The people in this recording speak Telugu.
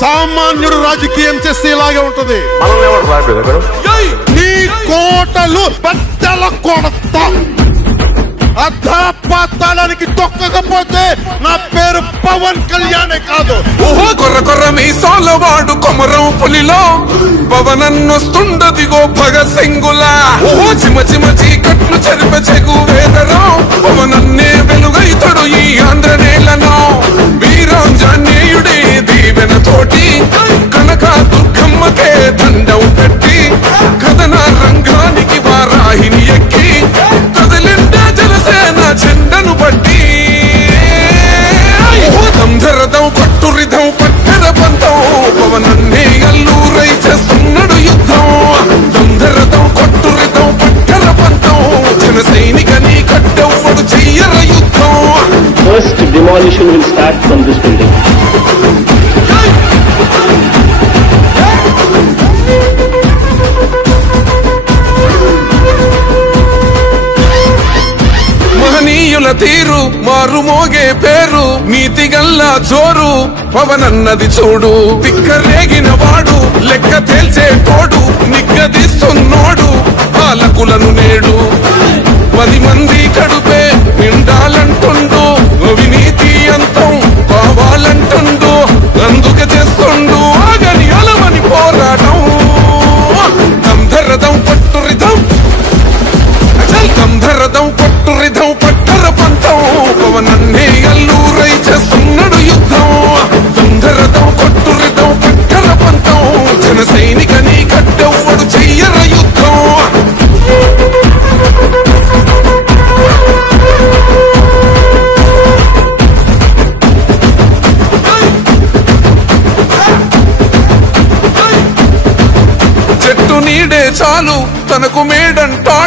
సామాన్యుడు రాజకీయం చేస్తే ఇలాగే ఉంటది. నీ కోటలు బద్దల కొడతా. అధాపాతాళానికి తొక్కకపోతే నా పేరు పవన్ కళ్యాణే కాదు. ఓహో కొర్ర కొర్ర మీసాల వాడు కొమరం పులిలో పవనన్నొస్తుండదిగో భగత్ సింగులా. ఓహో చిమ చిమ చీకట్లు చెరిప చెగు వేదరో పవనన్నే వెలుగైతడు ఈ ఆంధ్ర నేలను. వీరాంజనేయుడే దీవెన తోటి కనక దుర్గమ్మకే దండం పెట్టి కథన రంగానికి వారాహిని ఎక్కి కదలిండ జనసేన చెండను బట్టి. దంధరదం పట్టురిధం పట్టర పంతం పవనన్నే అల్లూరై చేస్తున్నాడు యుద్ధం. దంధరదం కొట్టురిధం పట్టర పంతం జన సైనికని కట్టెవ్వడు చెయ్యర యుద్ధం. First demolition will start from this building. మహనీయుల తీరు మారు మోగే పేరు నీతి గల్లా జోరు పవనన్నది చూడు. తిక్కరేగిన వాడు లెక్క తేల్చే తోడు నిగ్గదీస్తున్నోడు పాలకులను నేడు. 10 మంది కడుపే నిండాలంటుండు అవినీతి అంతం కావాలంటుండు. అందుకే చేస్తుండు ఆగని అలమని పోరాటం. దంధరదం పట్టురిధం దంధరదం పట్టురిధం పట్టర పంతం పవనన్నే అల్లూరై చేస్తున్నాడు యుద్ధం. దంధరదం కొట్టురిధం పట్టర పంతం జన సైనికని కట్టెవ్వడు చెయ్యర యుద్ధం. చెట్టు నీడే చాలు తనకు మేడంటాడు